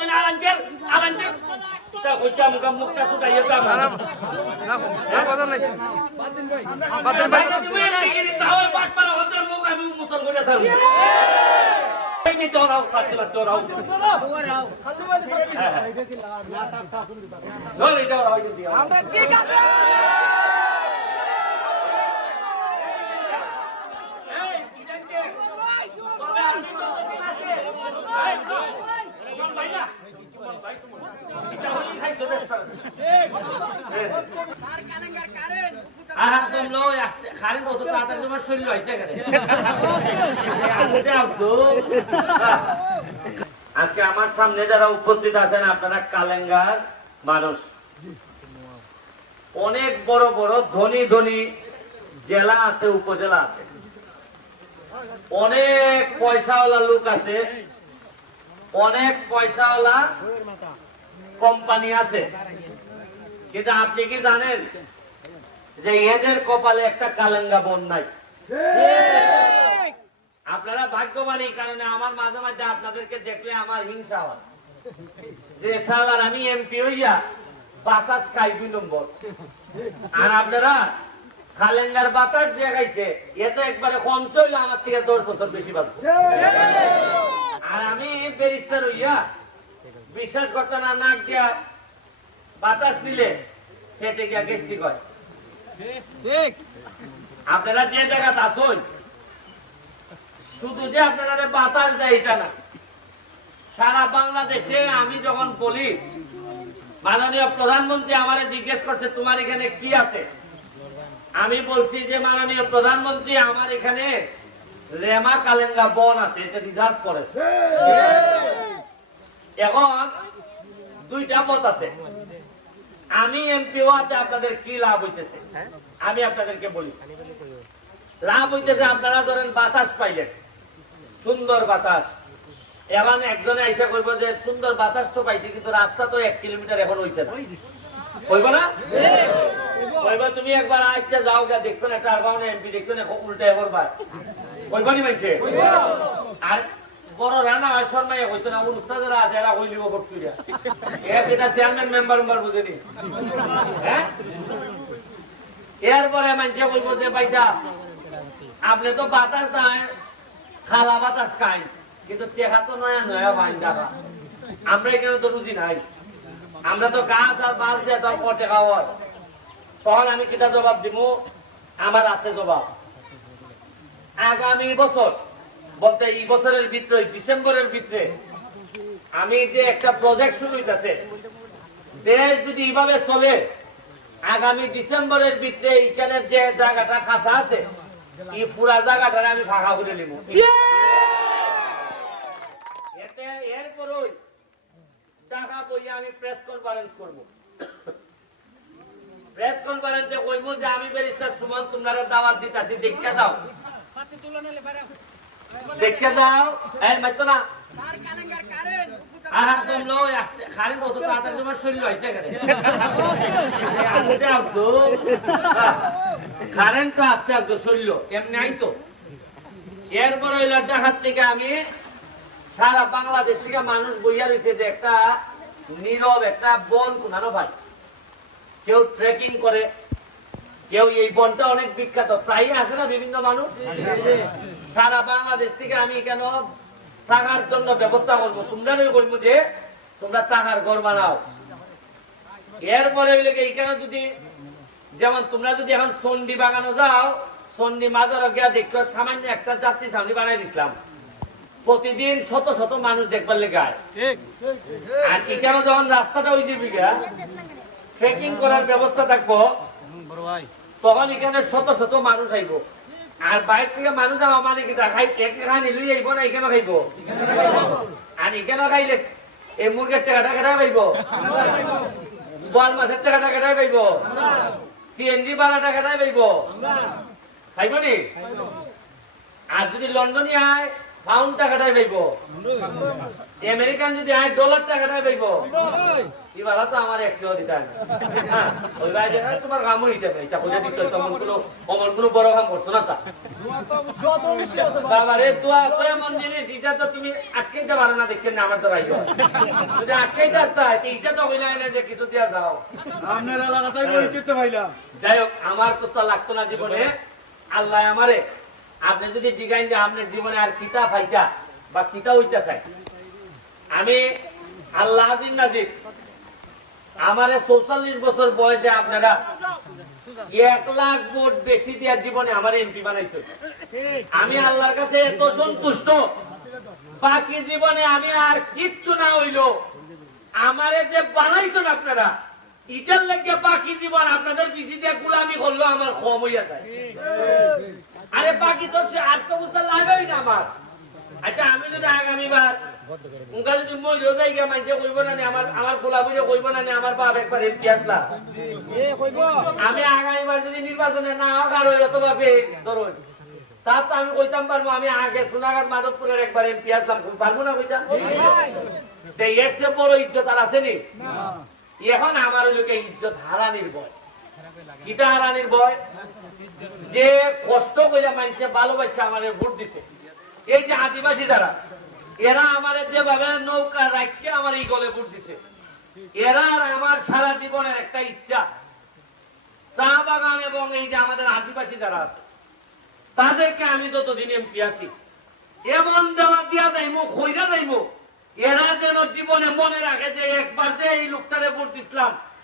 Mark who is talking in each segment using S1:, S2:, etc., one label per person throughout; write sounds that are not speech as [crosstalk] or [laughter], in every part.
S1: জন্য আলাঞ্জের আলাঞ্জের তা হইছে মুখ মুখটা শুকাইয়ে দাম
S2: না কথা নাই। বাদ দেন ভাই
S1: তুমি এমনি তাও বাট পালা হতে মুখ আমি মুসল করে ছাড়ব। এই নি তোরাও সাথে তোরাও। ধর এটা ওরা হইতে দিও এই কি জানতে তবে আমি তো তোমার আছে এই তোমার ভাই না তোমার ভাই তোমার এটা হলি খাইছো বেশ আর একদম লো খালি বসে তাড়াতাড়ি তোমার [laughs] আজকে আমার সামনে যারা উপস্থিত আছেন, আপনারা কালেঙ্গার মানুষ। অনেক বড় বড় ধনী ধনী জেলা আছে, উপজেলা আছে। অনেক পয়সাওয়ালা লোক আছে, অনেক পয়সাওয়ালা কোম্পানি আছে। কিন্তু আপনি কি জানেন যে এদের কপালে একটা কালেঙ্গা বন নাই? আপনারা ভাগ্যবান এই কারণে আমার মাঝে মাঝে আপনাদেরকে দেখলে আমার হিংসা হয়। যে সালার আমি এমপি হইয়া বাতাস খাই দুই নম্বর। আর আপনারা কালেঙ্গার বাতাস যে খাইছে এতে একবারে কম হইলে আমার থেকে দশ বছর বেশি বাঁচবো। আর আমি ব্যারিস্টার হইয়া বিশ্বাস করতে না নাক দিয়া বাতাস নিলে খেতে গিয়া গেস্টিক হয়। আপনারা যে জায়গাতে আসুন শুধু যে আপনারা বাতাস দেয়, এটা না। সারা বাংলাদেশে আমি যখন বলি, মাননীয় প্রধানমন্ত্রী আমারে জিজ্ঞেস করছে, তোমার এখানে কি আছে? আমি বলছি যে, মাননীয় প্রধানমন্ত্রী, আমার এখানে রেমা কালেঙ্গা বন আছে, এটা রিজার্ভ করেছে এখন দুইটা পথ আছে। আমি এমপি হওয়াতে আপনাদের কি লাভ হইতেছে? আমি আপনাদেরকে বলি লাভ হইতেছে আপনারা ধরেন বাতাস পাইলেন, সুন্দর বাতাস। এখন একজনে আইসা করব যে, সুন্দর বাতাস তো পাইছি, কিন্তু রাস্তা তো এক কিলোমিটার এখন হইছে না। যাও এটা এরপরে মানছে বলব যে পয়সা আপনি তো বাতাস নাই, খালা বাতাস খাই কিন্তু টেকা তো নয়া নয়া টাকা আমরা এখানে তো রুজি নাই। আমরা তো গাছ আর বাস দিয়ে তো ক হয়। তখন আমি কিটা জবাব দিব আমার আছে জবাব। আগামী বছর, বলতে এই বছরের ভিতরে ডিসেম্বরের ভিতরে, আমি যে একটা প্রজেক্ট শুরু হইতাছে, দেশ যদি এইভাবে চলে আগামী ডিসেম্বরের ভিতরে এইখানের যে জায়গাটা খাসা আছে এই পুরা জায়গাটা আমি ফাঁকা করে নিব। এতে এরপরই টাকা বইয়া আমি প্রেস কনফারেন্স করব। প্রেস কনফারেন্সে কইব যে আমি ব্যারিস্টার সুমন তোমরা দাওয়াত দিতাছি দেখতে যাও। দেখতে যাও না আমি সারা বাংলাদেশ থেকে মানুষ বইয়া রয়েছে যে একটা নীরব একটা বন কোনানো ভাই কেউ ট্রেকিং করে কেউ এই বনটা অনেক বিখ্যাত প্রায় আছে না বিভিন্ন মানুষ সারা বাংলাদেশ থেকে আমি কেন থাকার জন্য ব্যবস্থা করব? তোমরা বলব যে তোমরা টাকার ঘর বানাও। এরপরে কি যদি যেমন তোমরা যদি এখন সন্ডি বাগানো যাও সন্ডি মাজার গিয়া দেখতে সামান্য একটা যাত্রী সামনে বানাই দিছিলাম। প্রতিদিন শত শত মানুষ দেখবার লেগে। আয়। আর এখানে যখন রাস্তাটা ওই যে বিঘা ট্রেকিং করার ব্যবস্থা থাকব তখন এখানে শত শত মানুষ আইব। আর বাইর থেকে মানুষ আমার মানে কি খাই এখানে লই আইব না এখানে খাইব? আর এখানে খাইলে? এই মুরগের টাকাটা কেটে পাইব বল মাছের টাকাটা কেটে পাইব সিএনজি বালাটা কেটে পাইব খাইব? নি? আর যদি লন্ডনে আয় পাউন্ড টাকাটাই পাইব। আমেরিকান যদি আয় ডলার টাকাটাই পাইব। এবার তো আমার একটু দিতে হয় ওই বাইরে হ্যাঁ, তোমার কাম হয়ে যাবে এটা দিচ্ছ তেমন কোনো অমন কোনো বড় কাম করছ না তা? বাবারে দোয়া তো এমন জিনিস এটা তো তুমি আটকাইতে পারো না দেখছেন না আমার তো ভাই যদি আটকাইতে পারতা এটা তো হইলাই না যে কিছু দিয়া যাও।
S3: আপনার এলাকাটাই পরিচিত ভাইলা
S1: যাই হোক আমার তো লাগতো না জীবনে। আল্লাহ আমারে আপনি যদি জিগাইন যে আপনার জীবনে আর কিতা ফাইতা বা কিতা হইতা চাই। আমি আল্লাহ নাজিব। আমারে চৌচল্লিশ বছর বয়সে আপনারা এক লাখ ভোট বেশি দেওয়ার জীবনে আমার এমপি বানাইছে। আমি আল্লাহর কাছে এত সন্তুষ্ট। বাকি জীবনে আমি আর কিচ্ছু না হইল। আমারে যে বানাইছেন আপনারা ইটার লাগে বাকি জীবন আপনাদের পিছি দিয়ে গুলামি করল আমার কম হইয়া যায়। আরে বাকি তো সে আত্মবুদ্ধা লাগাই না আমার। আচ্ছা আমি যদি আগামীবার উনকা যদি মই রোজাই গিয়ে মাইছে কইব না আমার আমার খোলা বুঝে কইব না আমার বাপ একবার এমপি আসলা। আমি আগামীবার যদি নির্বাচনে না হোক আর ওই অথবা ধরুন তার তো আমি কইতাম পারব আমি আগে সোনাঘাট মাধবপুরের একবার এমপি আসলাম পারব না কইতাম? তো এর বড় ইজ্জত আর আসেনি এখন আমার লোকে ইজ্জত হারানির ভয়। হারানির ভয় যে কষ্ট করে মানুষে ভালোবাসে, আমার ভোট দিছে। এই যে আদিবাসী যারা, এরা যেভাবে নৌকা রাখতে আমার এই গলে ভোট দিছে। এরা আমার সারা জীবনের একটা ইচ্ছা। চা বাগান এবং এই যে আমাদের আদিবাসী যারা আছে, তাদেরকে আমি যতদিন এমপি আছি, এমন দেওয়া দিয়া যাইমো, খইরা যাইমো, এরা যেন জীবনে মনে রাখে যে একবার যে এই লোকটারে ভোট দিছিলাম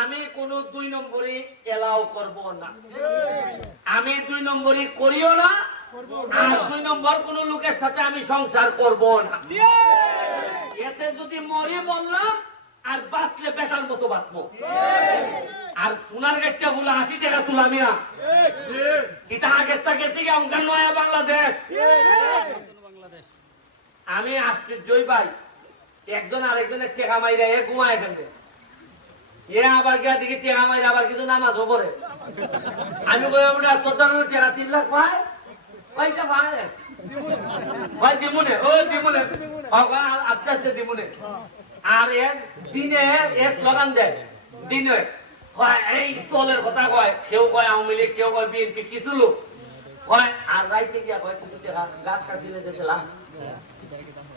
S1: আমি কোন দুই নম্বরই এলাও করব না। আমি দুই নম্বরই করিও না, আর দুই নম্বর কোন লোকের সাথে আমি সংসার করব না। এতে যদি মরে বললাম আর বাঁচলে বেটার মতো বাঁচবো। আর সোনার গাছটা বলে আশি টাকা তুলা মিয়া। এটা আগের তা গেছে কি অঙ্কার নয়া বাংলাদেশ। আমি আশ্চর্যই ভাই একজন আরেকজনের টেকা মাইরা এ ঘুমায় থেকে। এ আবার গিয়া টেকা মাইরা আবার কিছু নামাজও পড়ে আমি কই আমরা তোদের টেকা তিন লাখ পায়? কয়টা পায়? ভাই দিমুনে ও দিমুনে। আস্তে আস্তে দিমুনে। আর দিনে এক স্লোগান দেয় দিনে। কয় এই দলের কথা কয়। কেউ কয় আওয়ামী লীগ কেউ কয় বিএনপি কিছু লোক। কয় আর রাইতে গিয়া কয় কিছু টাকা গাছ কাটিলে যে দিলাম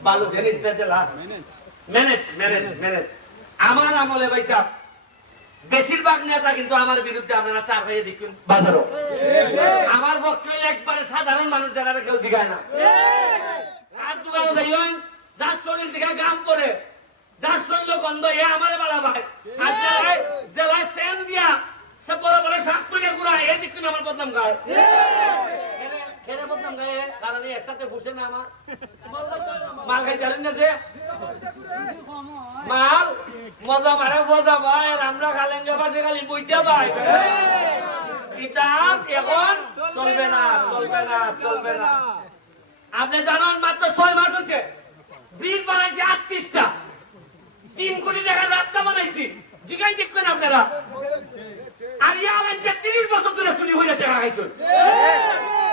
S1: বালু ভেনিস না দিলাম ম্যানেজ ম্যানেজ ম্যানেজ আমার আমলে ভাই সাহেব বেশিরভাগ নেতা কিন্তু আমার বিরুদ্ধে আপনারা চার হয়ে দেখুন। বাজারও। আমার পক্ষে একবারে সাধারণ মানুষ যারা কেউ শিখায় না। যার শরীর গাম পরে যার শরীর গন্ধ, এ আমারে বাড়া ভাই। জেলায় সেন দিয়া সে বড় বড় সাপ করে ঘুরা এ আমার বদনাম গায়। গায়ে? কারণ এর সাথে ঘুষে না আমার মাল খাই জানেন না যে? মাল? মজা মারে মজা, ভাই। আমরা খালেঙ্গে পাশে খালি বইটা, ভাই। কিতাব এখন চলবে না চলবে না চলবে না। আপনি জানেন, মাত্র ছয় মাস হচ্ছে ব্রিজ বানাইছি আটত্রিশটা। তিন কোটি টাকার রাস্তা বানাইছি। জিগাই দেখবেন আপনারা। আর ইয়া তিরিশ বছর ধরে চুরি হয়ে টাকা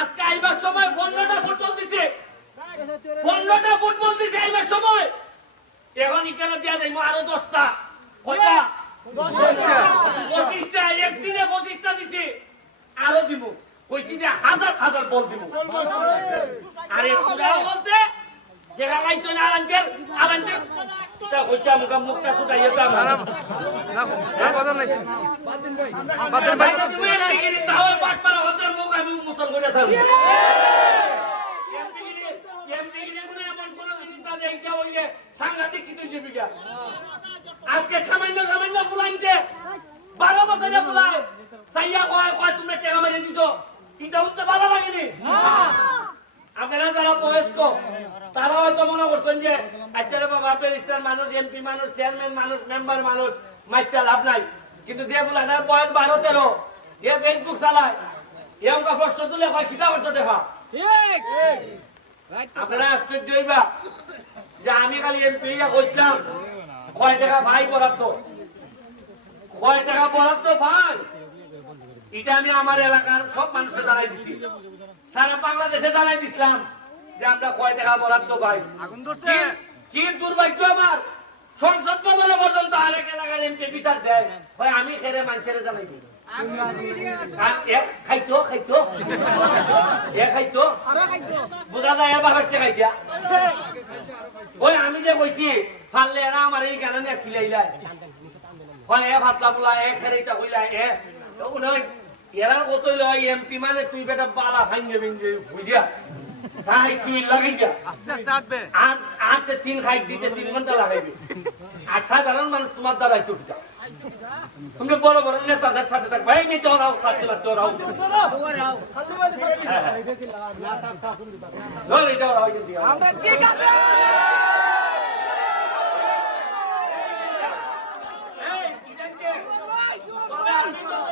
S1: আজকে আইবার সময় পনেরোটা ফুটবল দিছে। পনেরোটা ফুটবল দিছে আইবার সময়। এখন ইকালে দেওয়া যাইব আরও দশটা। কয়টা? পঁচিশটা। একদিনে পঁচিশটা দিছে। আরও দিব। কইছি যে হাজার হাজার বল দিব। আরে বলতে যেটা পাইছো না আলাঞ্চের তা হইছা মুখা মুখটা করে ছাড়ব সাংঘাতিক কিছু জীবিকা আজকে সামান্য সামান্য ফুলাইতে বারো বছরের ফুলাই সাইয়া কয় কয় তুমি টেকা মেরে দিছো এটা উঠতে ভালো লাগেনি আপনারা যারা বয়স্ক তারা হয়তো মনে করছেন যে আচ্ছা বাবা ব্যারিস্টার মানুষ এমপি মানুষ চেয়ারম্যান মানুষ মেম্বার মানুষ মাইকটা লাভ নাই। কিন্তু যে বলে না বয়স বারো তেরো এ ফেসবুক চালায় এ অঙ্ক প্রশ্ন তুলে কয় খিতা করছ দেখা? আপনারা আশ্চর্য হইবা যে আমি খালি এমপি কইছিলাম কয় টাকা ভাই বরাদ্দ? কয় টাকা বরাদ্দ ভাই? এটা আমি আমার এলাকার সব মানুষের জানাই দিছি। সারা বাংলাদেশে জানাই দিছিলাম যে আমরা কয় টাকা বরাদ্দ পাই। কি- কি দুর্ভাগ্য আমার। সংসদ ভবনে পর্যন্ত আরেক এলাকার এমপি বিচার দেয়। হয় আমি খেরে মানুষের জানাই দিই। খাইতো খাইতো। এ খাইতো। বোঝা যায় এবার হচ্ছে খাইছা। ওই আমি যে কইছি ফাললে এরা আমার এই কারণে খিলাইলা হয় এ ভাতলা পোলা এ খেরাইতা কইলা এ এরা কত লয় এমপি মানে তুই বেটা বালা ভাঙ্গে ভেঙ্গে বুঝিয়া তাই তুই লাগাই যা
S3: আস্তে আস্তে আটবে
S1: আট আটে তিন খাই দিতে তিন ঘণ্টা লাগাইবে। আর সাধারণ মানুষ তোমার দ্বারাই তো কিটা তুমি বড় বড় নেতাদের সাথে থাকবে। এই নিতে ওরাও সাথে লাগতে ওরাও ধর এটা কি জানতে? তবে আমি তো দিন আছে। এই, তোমার ভাই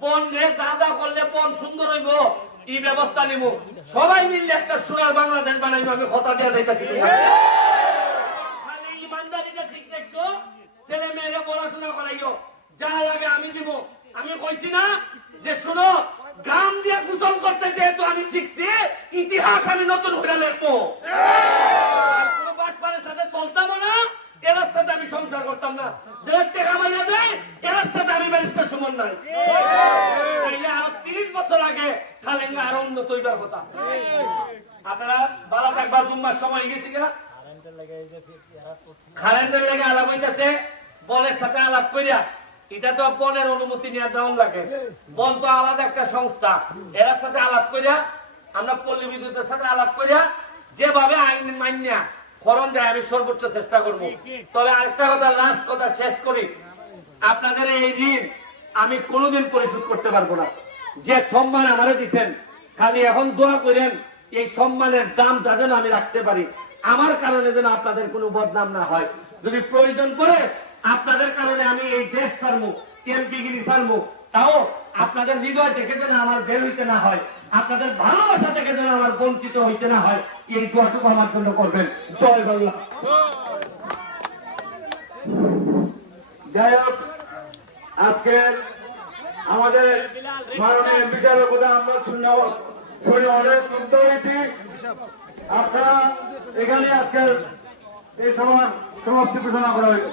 S1: বন যা যা করলে বন সুন্দর হইব এই ব্যবস্থা নিব। সবাই মিললে একটা সোনার বাংলাদেশ বানাইবো আমি কথা দিয়ে যাইতেছি খালি ইমানদারিটা ঠিক রাখতো ছেলে মেয়েরা পড়াশোনা করাইও। যা লাগে আমি দিব। আমি কইছি না যে শুনো গাম দিয়ে গুজল করতে যেহেতু আমি শিখছি ইতিহাস আমি নতুন হয়ে। লিখব কোনো বাটপারের সাথে চলতাম না এর সাথে আমি সংসার করতাম না। যে সাথে আমি ব্যারিস্টার সমান নাই। তাইলে তিরিশ বছর আগে খালেঙ্গা আরও উন্নত আপনারা বালা একবার জুম্মার সময় গেছি কিনা খালেন্দের লেগে আলাপ হইতাছে, বনের সাথে আলাপ কইরা। এটা তো বনের অনুমতি নিয়ে দেওয়ান লাগে। বন তো আলাদা একটা সংস্থা। এর সাথে আলাপ কইরা, আমরা পল্লী বিদ্যুতের সাথে আলাপ কইরা, যেভাবে আইন মান্যা খরণ যায় আমি সর্বোচ্চ চেষ্টা করব। তবে আরেকটা কথা লাস্ট কথা শেষ করি। আপনাদের এই ঋণ আমি কোনোদিন পরিশোধ করতে পারব না। যে সম্মান আমারে দিছেন খালি এখন দোয়া করেন এই সম্মানের দামটা যেন আমি রাখতে পারি আমার কারণে যেন আপনাদের কোনো বদনাম না হয়। যদি প্রয়োজন পড়ে আপনাদের কারণে আমি এই দেশ ছাড়বো এমপি গিরি ছাড়বো তাও আপনাদের হৃদয় থেকে যেন আমার বের হইতে না হয়। আপনাদের ভালোবাসা থেকে যেন আমার বঞ্চিত হইতে না হয়, এই দোয়াটুকু আমার জন্য করবেন। জয় বাংলা।
S3: যাই হোক, আজকের আমাদের মাননীয় বিচারক আমরা শুনে শুনে অনেক মুক্ত হয়েছি আপনারা এখানে আজকের এই সভা সমাপ্তি ঘোষণা করা হয়েছে